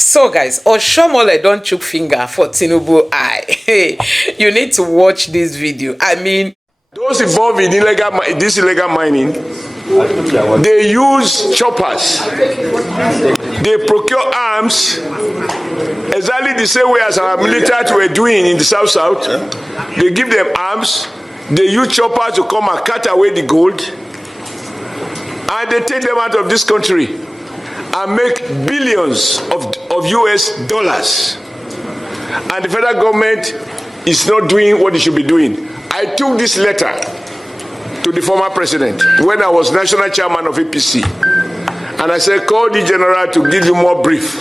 So guys, Oshiomole don't chook finger for Tinubu eye. Hey, you need to watch this video. I mean, those involved in this illegal mining, they use choppers. They procure arms exactly the same way as our military were doing in the South. They give them arms. They use choppers to come and cut away the gold, and they take them out of this country and make billions of US dollars. And the federal government is not doing what it should be doing. I took this letter to the former president when I was national chairman of APC, and I said, call the general to give you more brief.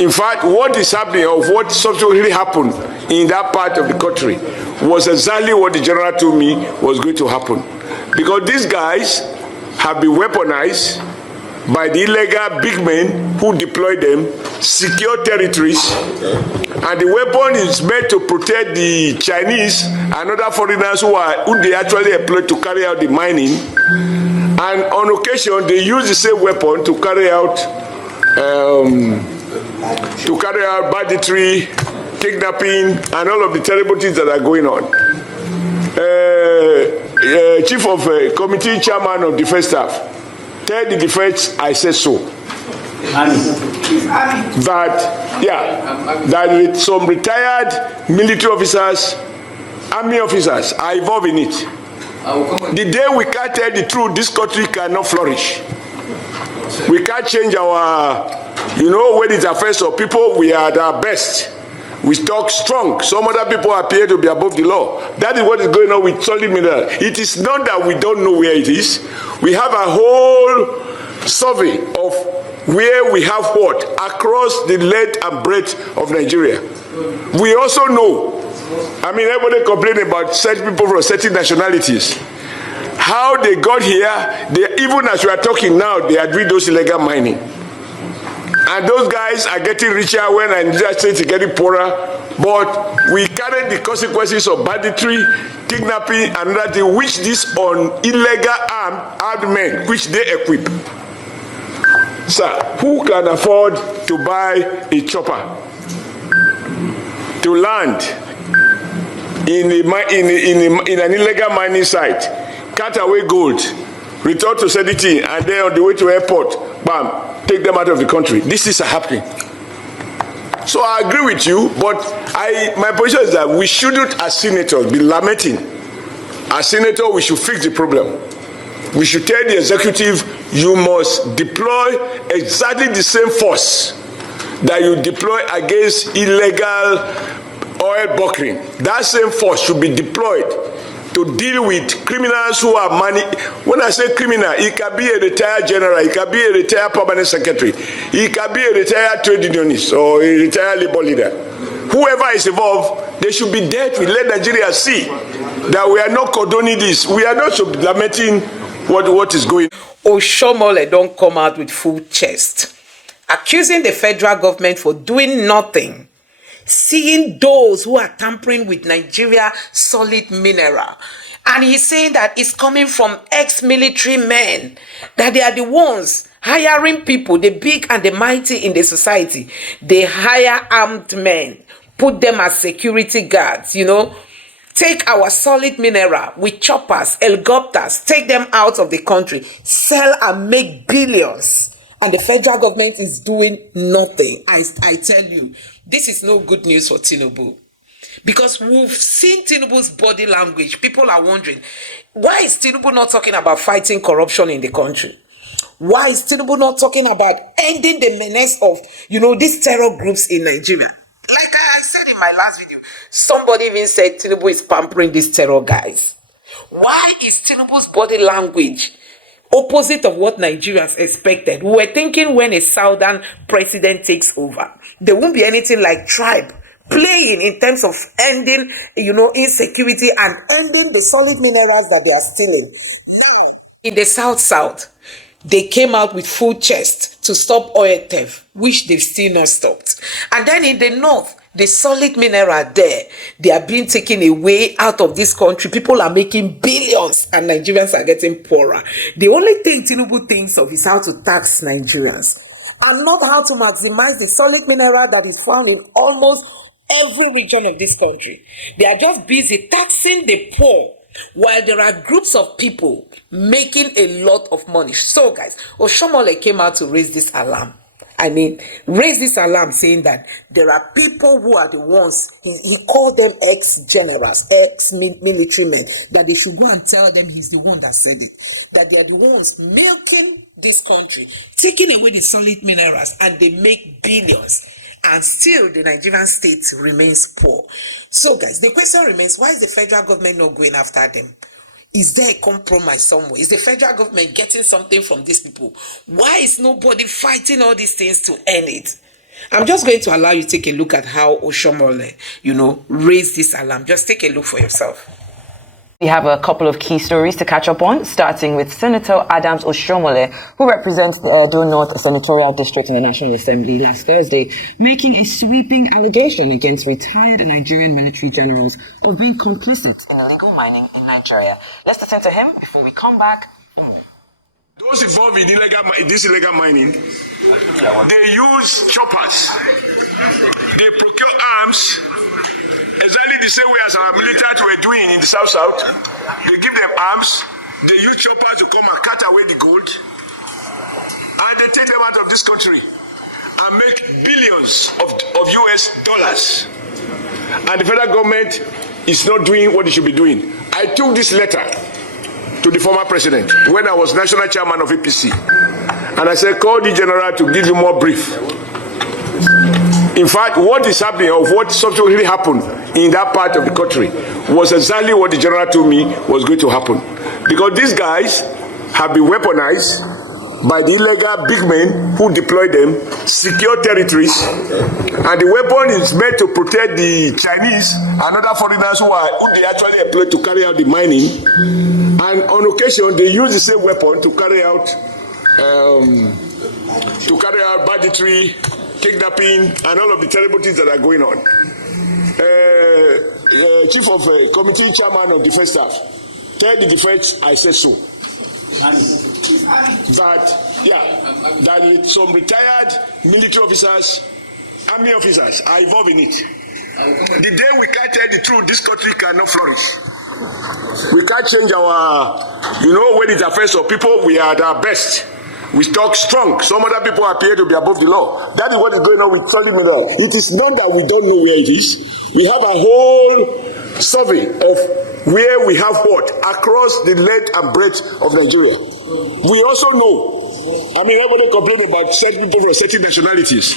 In fact, what is happening, or what subsequently happened in that part of the country, was exactly what the general told me was going to happen. Because these guys have been weaponized by the illegal big men who deploy them, secure territories, and the weapon is meant to protect the Chinese and other foreigners who they actually employ to carry out the mining. And on occasion, they use the same weapon to carry out banditry, kidnapping, and all of the terrible things that are going on. Chief of Committee Chairman of Defense Staff, tell the defense I said so. That some retired military officers, army officers are involved in it. The day we can't tell the truth, this country cannot flourish. We can't change our, when it affects our people, we are at our best. We talk strong. Some other people appear to be above the law. That is what is going on with solid mineral. It is not that we don't know where it is. We have a whole survey of where we have what across the length and breadth of Nigeria. We also know, everybody complaining about certain people from certain nationalities. How they got here, even as we are talking now, they are doing those illegal mining. And those guys are getting richer when Nigeria State is getting poorer. But we carry the consequences of banditry, kidnapping, and that which these on illegal armed men, which they equip. Sir, who can afford to buy a chopper to land in an illegal mining site, cut away gold, return to sanity, and then on the way to airport, bam, take them out of the country? This is happening. So I agree with you, but my position is that we shouldn't, as senators, be lamenting. As senators, we should fix the problem. We should tell the executive, you must deploy exactly the same force that you deploy against illegal oil bunkering. That same force should be deployed to deal with criminals who are money. When I say criminal, it can be a retired general, it can be a retired permanent secretary, it can be a retired trade unionist or a retired labor leader. Whoever is involved, they should be dealt with. Let Nigeria see that we are not condoning this. We are not lamenting what is going on. Oshiomole don't come out with full chest, accusing the federal government for doing nothing, seeing those who are tampering with Nigeria solid mineral. And he's saying that it's coming from ex-military men, that they are the ones hiring people, the big and the mighty in the society. They hire armed men, put them as security guards, take our solid mineral with choppers, helicopters, take them out of the country, sell and make billions. And the federal government is doing nothing. I tell you, this is no good news for Tinubu. Because we've seen Tinubu's body language. People are wondering, why is Tinubu not talking about fighting corruption in the country? Why is Tinubu not talking about ending the menace of, these terror groups in Nigeria? Like I said in my last video, somebody even said Tinubu is pampering these terror guys. Why is Tinubu's body language opposite of what Nigerians expected? We were thinking when a southern president takes over, there won't be anything like tribe playing in terms of ending, insecurity and ending the solid minerals that they are stealing. Now, in the south, they came out with full chest to stop oil theft, which they've still not stopped. And then in the north, the solid mineral there, they are being taken away out of this country. People are making billions and Nigerians are getting poorer. The only thing Tinubu thinks of is how to tax Nigerians. and not how to maximize the solid mineral that is found in almost every region of this country. They are just busy taxing the poor, while there are groups of people making a lot of money. So guys, Oshiomhole came out to raise this alarm. Raise this alarm, saying that there are people who are the ones, he called them ex-generals, ex-military men, that they should go and tell them he's the one that said it, that they are the ones milking this country, taking away the solid minerals, and they make billions, and still the Nigerian state remains poor. So guys, the question remains, why is the federal government not going after them? Is there a compromise somewhere? Is the federal government getting something from these people? Why is nobody fighting all these things to end it? I'm just going to allow you to take a look at how Oshiomhole, raised this alarm. Just take a look for yourself. We have a couple of key stories to catch up on, starting with Senator Adams Oshiomole, who represents the Edo North Senatorial District in the National Assembly last Thursday, making a sweeping allegation against retired Nigerian military generals of being complicit in illegal mining in Nigeria. Let's listen to him before we come back. Those involved in this illegal mining, they use choppers. They procure arms exactly the same way as our military were doing in the South. They give them arms. They use choppers to come and cut away the gold, and they take them out of this country and make billions of US dollars. And the federal government is not doing what it should be doing. I took this letter to the former president when I was national chairman of APC, and I said, call the general to give you more brief. In fact, what is happening, or what subsequently happened in that part of the country, was exactly what the general told me was going to happen. Because these guys have been weaponized by the illegal big men who deploy them, secure territories, and the weapon is meant to protect the Chinese and other foreigners who they actually employ to carry out the mining. And on occasion, they use the same weapon to carry out banditry, kidnapping, and all of the terrible things that are going on. Chief of Committee Chairman of Defense Staff, tell the defense I said so. That some retired military officers, army officers are involved in it. The day we can't tell the truth, this country cannot flourish. We can't change when it affects our people, we are at our best. We talk strong. Some other people appear to be above the law. That is what is going on with solid mineral. It is not that we don't know where it is. We have a whole survey of where we have what across the length and breadth of Nigeria. We also know, nobody complain about certain people from certain nationalities.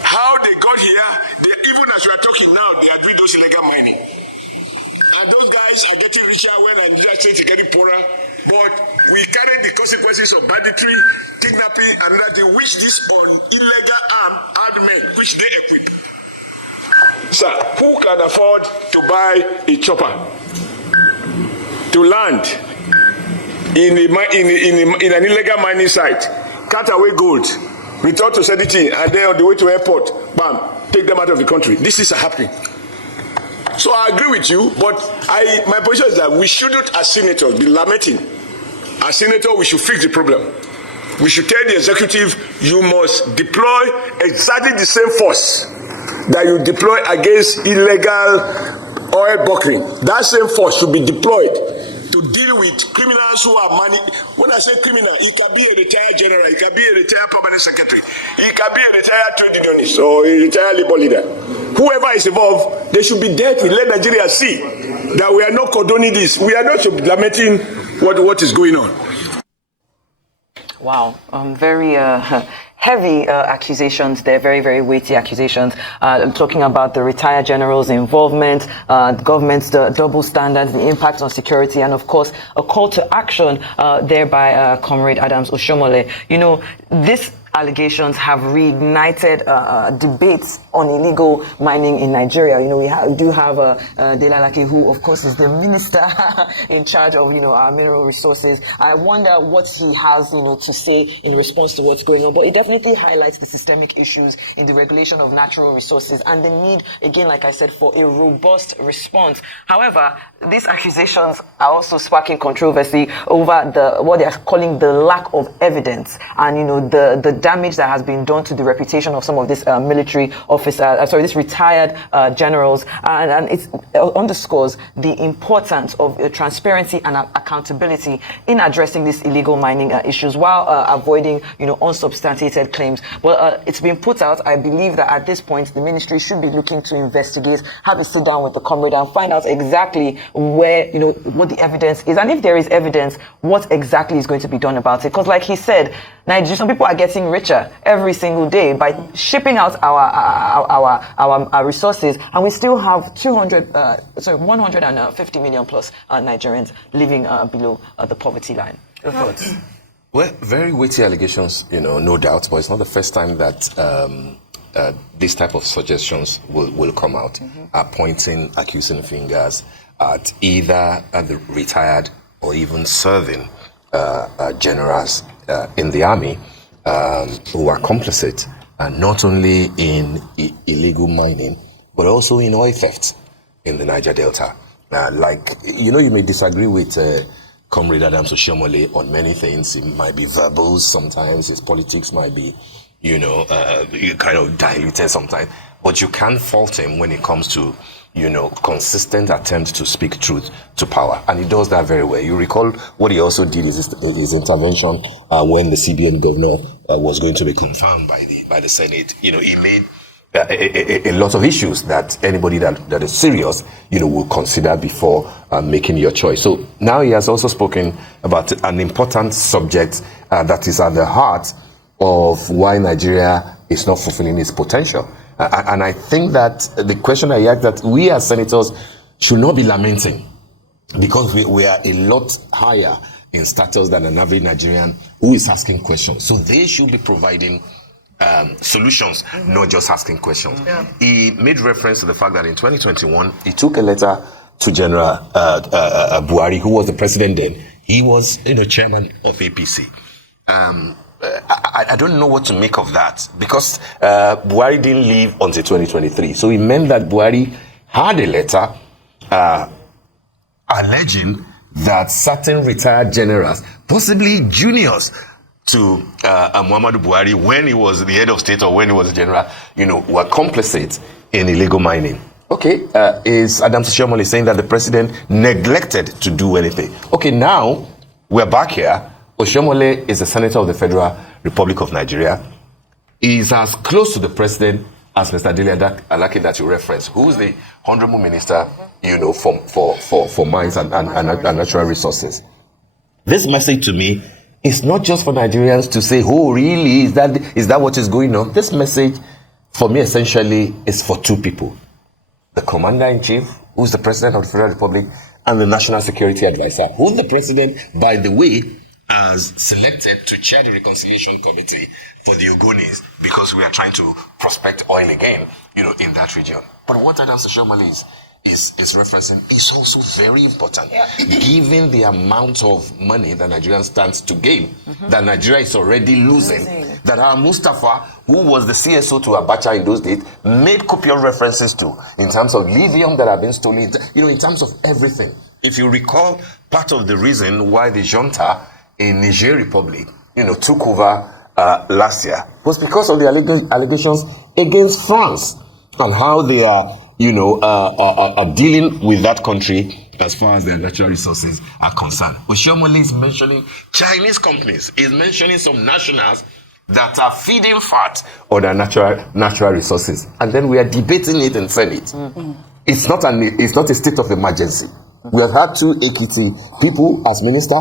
How they got here, even as we are talking now, they are doing those illegal mining. And those guys are getting richer when Nigeria states are getting poorer. But we carry the consequences of banditry, kidnapping, and that which this on illegal armed men, which they equip. Sir, who can afford to buy a chopper to land in an illegal mining site, cut away gold, return to Sediti, and then on the way to airport, bam, take them out of the country? This is happening. So I agree with you, but my position is that we shouldn't, as senators, be lamenting. As senators, we should fix the problem. We should tell the executive, you must deploy exactly the same force that you deploy against illegal oil bunkering. That same force should be deployed to deal with criminals who are money. When I say criminal, it can be a retired general, it can be a retired permanent secretary, it can be a retired trade unionist or a retired labor leader. Whoever is involved, they should be dealt with. Let Nigeria see that we are not condoning this. We are not lamenting what is going on. Wow, very heavy accusations there, very, very weighty accusations. Talking about the retired generals' involvement, government's double standards, the impact on security, and of course, a call to action there by Comrade Adams Oshiomole. This allegations have reignited debates on illegal mining in Nigeria. We do have Delalake, who of course is the minister in charge of our mineral resources. I wonder what he has to say in response to what's going on. But it definitely highlights the systemic issues in the regulation of natural resources and the need, again, like I said, for a robust response. However, these accusations are also sparking controversy over what they are calling the lack of evidence and the damage that has been done to the reputation of some of these military officers, these retired generals, and it underscores the importance of transparency and accountability in addressing these illegal mining issues while avoiding, unsubstantiated claims. Well, it's been put out. I believe that at this point, the ministry should be looking to investigate, have a sit down with the comrade and find out exactly where, what the evidence is. And if there is evidence, what exactly is going to be done about it. Because like he said, Nigeria, some people are getting richer every single day by shipping out our resources, and we still have 150 million plus Nigerians living below the poverty line. Your thoughts? Well, very weighty allegations, no doubt, but it's not the first time that this type of suggestions will come out, pointing accusing fingers at either the retired or even serving generals in the army who are complicit, not only in illegal mining, but also in oil theft in the Niger Delta. You may disagree with Comrade Adams Oshiomole on many things. It might be verbose sometimes, his politics might be, kind of diluted sometimes, but you can't fault him when it comes to, consistent attempts to speak truth to power. And he does that very well. You recall what he also did is his intervention when the CBN governor was going to be confirmed by the Senate. He made a lot of issues that anybody that is serious, will consider before making your choice. So now he has also spoken about an important subject that is at the heart of why Nigeria is not fulfilling its potential. And I think that the question I asked, that we as senators should not be lamenting, because we are a lot higher in status than an average Nigerian who is asking questions. So they should be providing solutions, not just asking questions. Yeah. He made reference to the fact that in 2021, he took a letter to General Buhari, who was the president then. He was, chairman of APC. I don't know what to make of that, because Buhari didn't leave until 2023. So it meant that Buhari had a letter alleging that certain retired generals, possibly juniors to Muhammadu Buhari when he was the head of state or when he was a general, were complicit in illegal mining. Okay, is Adams Oshiomhole saying that the president neglected to do anything? Okay, now we're back here. Oshiomhole is a senator of the Federal Republic of Nigeria. He is as close to the president as Mr. Dele Alake that you referenced, who is the honorable minister, for mines and natural resources. This message to me is not just for Nigerians to say, "Oh, really? Is that what is going on?" This message, for me, essentially, is for two people: the commander-in-chief, who is the president of the Federal Republic, and the national security advisor, who the president, by the way, has selected to chair the reconciliation committee for the Ogonis, because we are trying to prospect oil again, in that region. But what Adams Oshiomhole is referencing is also very important, given the amount of money that Nigeria stands to gain, that Nigeria is already losing, that our Mustafa, who was the CSO to Abacha in those days, made copious references to, in terms of lithium that have been stolen, in terms of everything. If you recall, part of the reason why the junta in Niger Republic, took over last year was because of the allegations against France and how they are, are dealing with that country as far as their natural resources are concerned. Oshiomhole is mentioning Chinese companies, is mentioning some nationals that are feeding fat on their natural resources, and then we are debating it in Senate. It's not a state of emergency. We have had two Ekiti people as minister.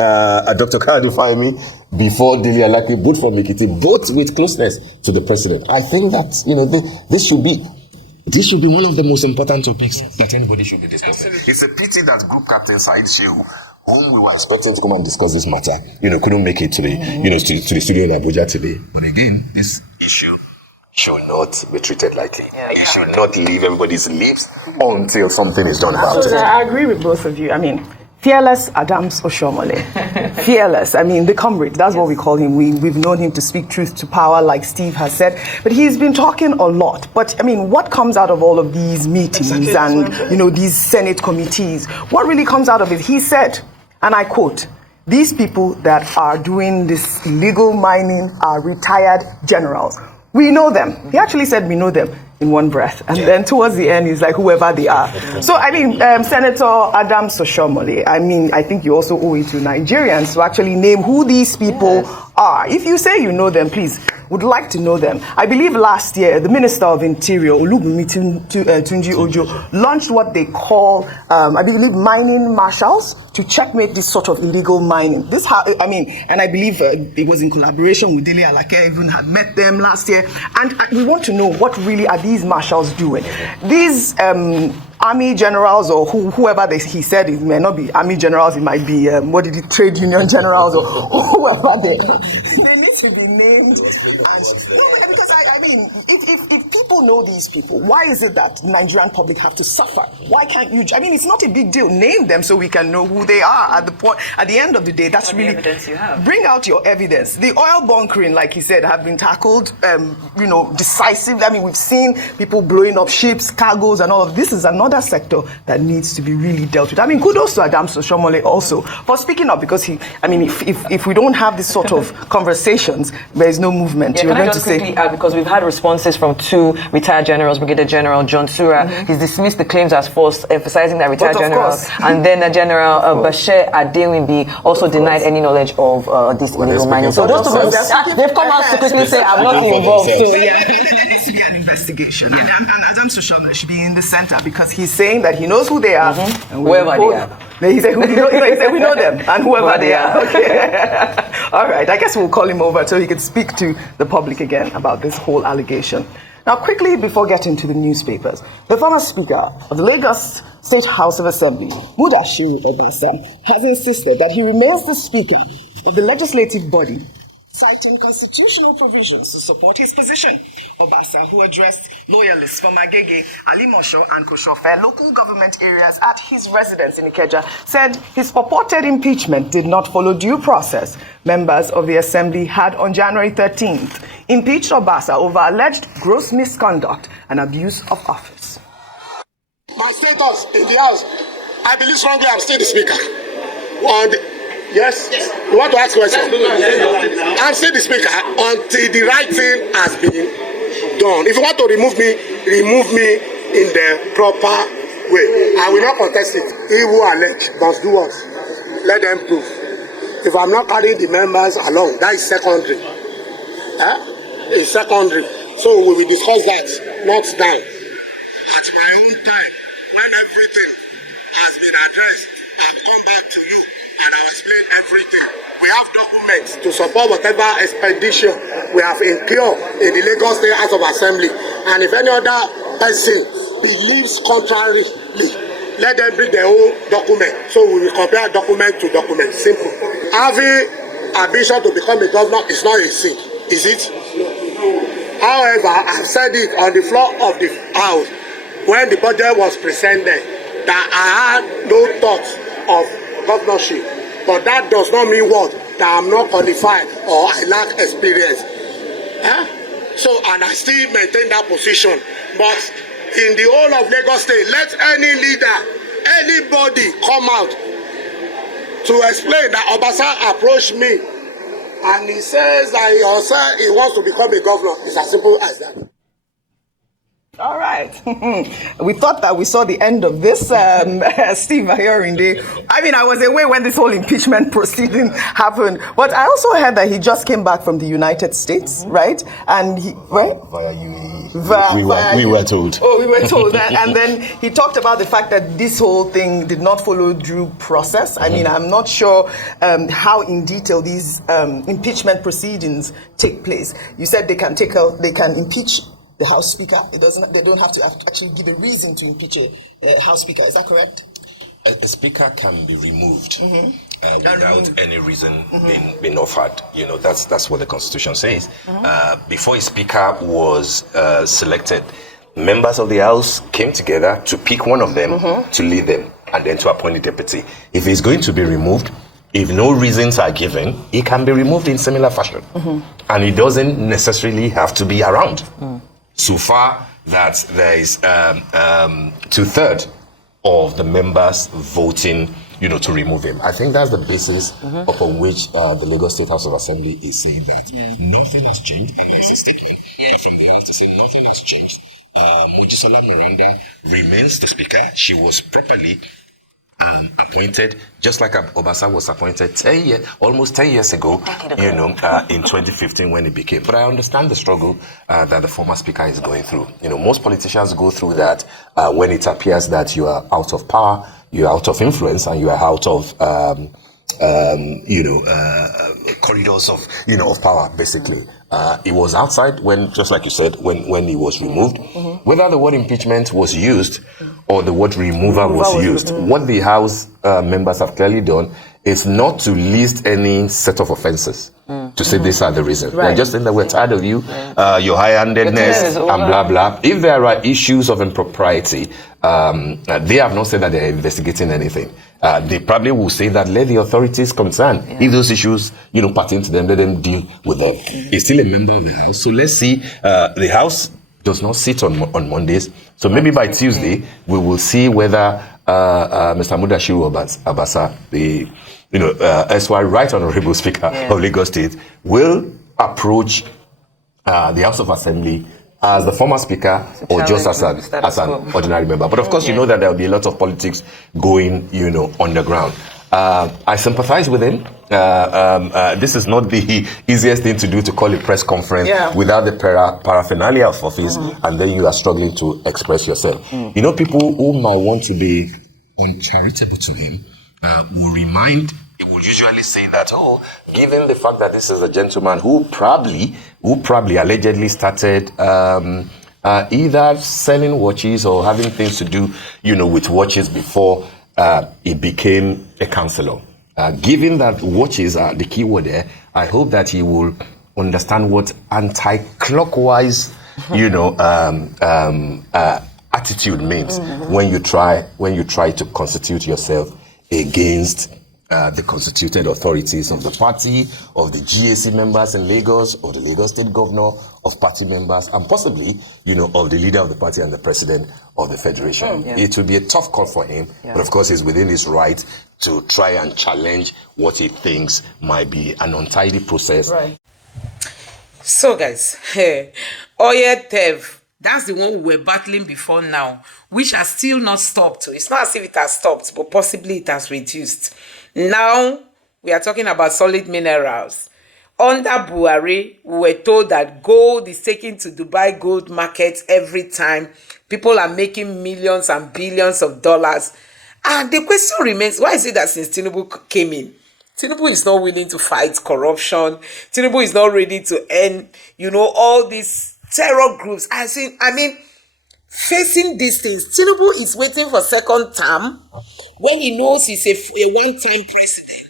Dr. Kadu Fahimi, before Dele Alake, both from Ekiti, both with closeness to the president. I think that this should be one of the most important topics that anybody should be discussing. It's a pity that Group Captain Said Shehu, whom we were expecting to come and discuss this matter, couldn't make it to the to the studio in Abuja today. But again, this issue should not be treated lightly. It should not leave everybody's lips until something is done about it. I agree with both of you. I mean, fearless Adams Oshiomhole. Fearless. I mean, the comrade, that's what we call him. We've known him to speak truth to power, like Steve has said. But he's been talking a lot. But, I mean, what comes out of all of these meetings and, these Senate committees? What really comes out of it? He said, and I quote, these people that are doing this illegal mining are retired generals. We know them. He actually said we know them in one breath. And then towards the end, he's like, whoever they are. So, I mean, Senator Adams Oshiomole, I think you also owe it to Nigerians to actually name who these people are. If you say you know them, please, would like to know them. I believe last year, the Minister of Interior, Olubunmi Tunji Ojo, launched what they call, I believe, mining marshals to checkmate this sort of illegal mining. And I believe it was in collaboration with Dele Alake, even had met them last year. And we want to know, what really are these marshals doing? These army generals, or whoever he said, it may not be army generals, it might be, trade union generals, or whoever they need to be named. Because if people know these people, why is it that the Nigerian public have to suffer? Why can't you? It's not a big deal. Name them so we can know who they are at the end of the day. That's really evidence you have. Bring out your evidence. The oil bunkering, like he said, have been tackled, decisively. We've seen people blowing up ships, cargoes, and all of this. Is another sector that needs to be really dealt with. Kudos to Adams Oshiomole also for speaking up, because if we don't have this sort of conversations, there is no movement. Yeah, can I just quickly add, because we've had responses from two retired generals, Brigadier General John Sura, he's dismissed the claims as false, emphasizing that retired generals, and then General Bashir Adewinbi also denied any knowledge of this illegal mining. So those two, they've come out to quickly say, I'm not involved. So yeah, there needs to be an investigation. And Adams Oshiomole should be in the center, because he's saying that he knows who they are, and whoever they are. He said, we know them, and whoever they are. Okay. All right, I guess we'll call him over so he can speak to the public again about this whole allegation. Now, quickly, before getting to the newspapers, the former Speaker of the Lagos State House of Assembly, Mudashiru Obasa, has insisted that he remains the Speaker of the legislative body, citing constitutional provisions to support his position. Obasa, who addressed loyalists from Agege, Alimosho, and Koshofe, local government areas at his residence in Ikeja, said his purported impeachment did not follow due process. Members of the Assembly had on January 13th impeached Obasa over alleged gross misconduct and abuse of office. My status in the House, I believe strongly I'm still the Speaker. Yes? You want to ask questions? I'm still the Speaker until the right thing has been done. If you want to remove me in the proper way. I will not contest it. He who allege must do what? Let them prove. If I'm not carrying the members along, that is secondary. It's secondary. So we will discuss that next time. At my own time, when everything has been addressed, I'll come back to you and I'll explain everything. We have documents to support whatever expedition we have incurred in the Lagos State House of Assembly. And if any other person believes contrarily, let them bring their own document. So we will compare document to document. Simple. Having ambition to become a governor is not a sin, is it? However, I've said it on the floor of the House when the budget was presented that I had no thought of governorship, but that does not mean what? That I'm not qualified or I lack experience. So, and I still maintain that position. But in the whole of Lagos State, let any leader, anybody come out to explain that Obasa approached me and he says that he wants to become a governor. It's as simple as that. All right. We thought that we saw the end of this, Steve Ayorinde. I mean, I was away when this whole impeachment proceeding happened. But I also heard that he just came back from the United States, right? And he, right? Via UAE. We were told. Oh, we were told that. And then he talked about the fact that this whole thing did not follow due process. I mean, I'm not sure how in detail these impeachment proceedings take place. You said they can impeach the House Speaker. They don't have to actually give a reason to impeach a House Speaker. Is that correct? A speaker can be removed without any reason being offered. You know, that's what the Constitution says. Before a speaker was selected, members of the House came together to pick one of them to lead them and then to appoint a deputy. If he's going to be removed, if no reasons are given, he can be removed in similar fashion. And he doesn't necessarily have to be around. So far that there is 2/3 of the members voting to remove him. I think that's the basis upon which the Lagos State House of Assembly is saying that nothing has changed. And that's a statement from the House to say nothing has changed. Mojisola Miranda remains the speaker. She was properly appointed, just like Obasa was appointed almost 10 years ago, in 2015 when he became. But I understand the struggle that the former speaker is going through. Most politicians go through that when it appears that you are out of power, you are out of influence, and you are out of corridors of power, basically. It was outside when, just like you said, when he was removed. Whether the word impeachment was used or the word removal was used, what the House members have clearly done is not to list any set of offenses to say these are the reasons. They're just saying that we're tired of you, your high-handedness, and blah, blah. If there are issues of impropriety, they have not said that they're investigating anything. They probably will say that let the authorities concerned, if those issues, pertain to them, let them deal with them. He's still a member of the House. So let's see, the House does not sit on Mondays. So maybe by Tuesday, we will see whether Mr. Mudashiru Abasa, the SY Right Honorable Speaker of Lagos State, will approach the House of Assembly as the former speaker or just as an ordinary member. But of course, you know that there will be a lot of politics going, on the ground. I sympathize with him. This is not the easiest thing to do, to call a press conference without the paraphernalia of office, and then you are struggling to express yourself. People who might want to be uncharitable to him he will usually say that, given the fact that this is a gentleman who probably allegedly started either selling watches or having things to do, with watches before he became a councillor. Given that watches are the key word there, I hope that he will understand what anti-clockwise, attitude means when you try to constitute yourself against the constituted authorities of the party, of the GAC members in Lagos, of the Lagos State Governor, of party members, and possibly, of the leader of the party and the president of the federation. It will be a tough call for him, but of course he's within his right to try and challenge what he thinks might be an untidy process. Right. So guys, Oyetev, that's the one we were battling before now, which has still not stopped. It's not as if it has stopped, but possibly it has reduced. Now, we are talking about solid minerals. Under Buhari, we were told that gold is taken to Dubai gold markets every time. People are making millions and billions of dollars. And the question remains, why is it that since Tinubu came in, Tinubu is not willing to fight corruption? Tinubu is not ready to end, all these terror groups. Facing these things, Tinubu is waiting for second term when he knows he's a one-time president.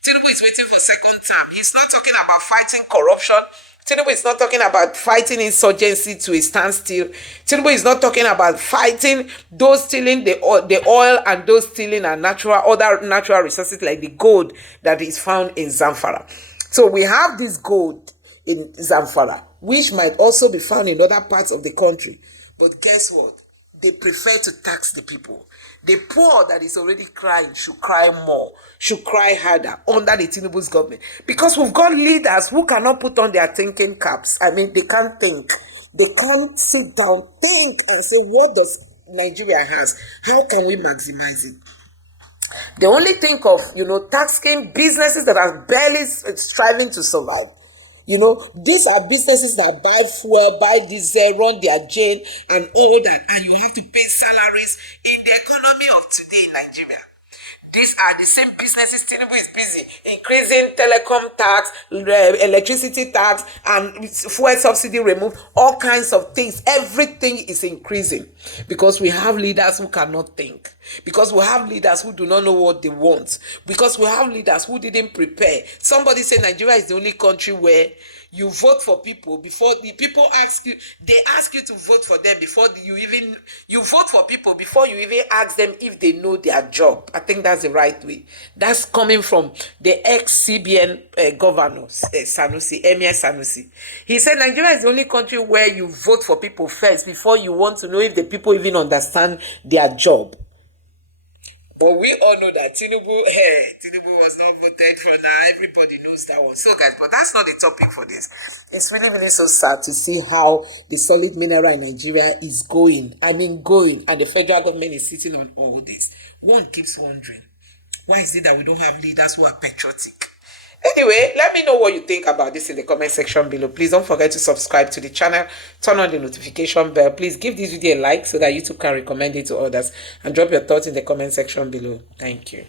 Tinubu is waiting for second term. He's not talking about fighting corruption. Tinubu is not talking about fighting insurgency to a standstill. Tinubu is not talking about fighting those stealing the oil and those stealing and other natural resources like the gold that is found in Zamfara. So we have this gold in Zamfara, which might also be found in other parts of the country. But guess what? They prefer to tax the people. The poor that is already crying should cry more, should cry harder under the Tinubu's government. Because we've got leaders who cannot put on their thinking caps. They can't think. They can't sit down, think and say, what does Nigeria has? How can we maximize it? They only think of, taxing businesses that are barely striving to survive. These are businesses that buy fuel, buy diesel, run their jail and all that. And you have to pay salaries in the economy of today in Nigeria. These are the same businesses. Tinubu is busy increasing telecom tax, electricity tax, and fuel subsidy removed, all kinds of things. Everything is increasing because we have leaders who cannot think. Because we have leaders who do not know what they want. Because we have leaders who didn't prepare. Somebody said Nigeria is the only country where you vote for people before the people ask you. They ask you to vote for them before you vote for people before you even ask them if they know their job. I think that's the right way. That's coming from the ex-CBN governor, Emir Sanusi. He said Nigeria is the only country where you vote for people first before you want to know if the people even understand their job. But we all know that Tinubu was not voted for now. Everybody knows that one. So guys, but that's not the topic for this. It's really, really so sad to see how the solid mineral in Nigeria is going. And the federal government is sitting on all this. One keeps wondering, why is it that we don't have leaders who are patriotic? Anyway, let me know what you think about this in the comment section below. Please don't forget to subscribe to the channel, turn on the notification bell. Please give this video a like so that YouTube can recommend it to others, and drop your thoughts in the comment section below. Thank you.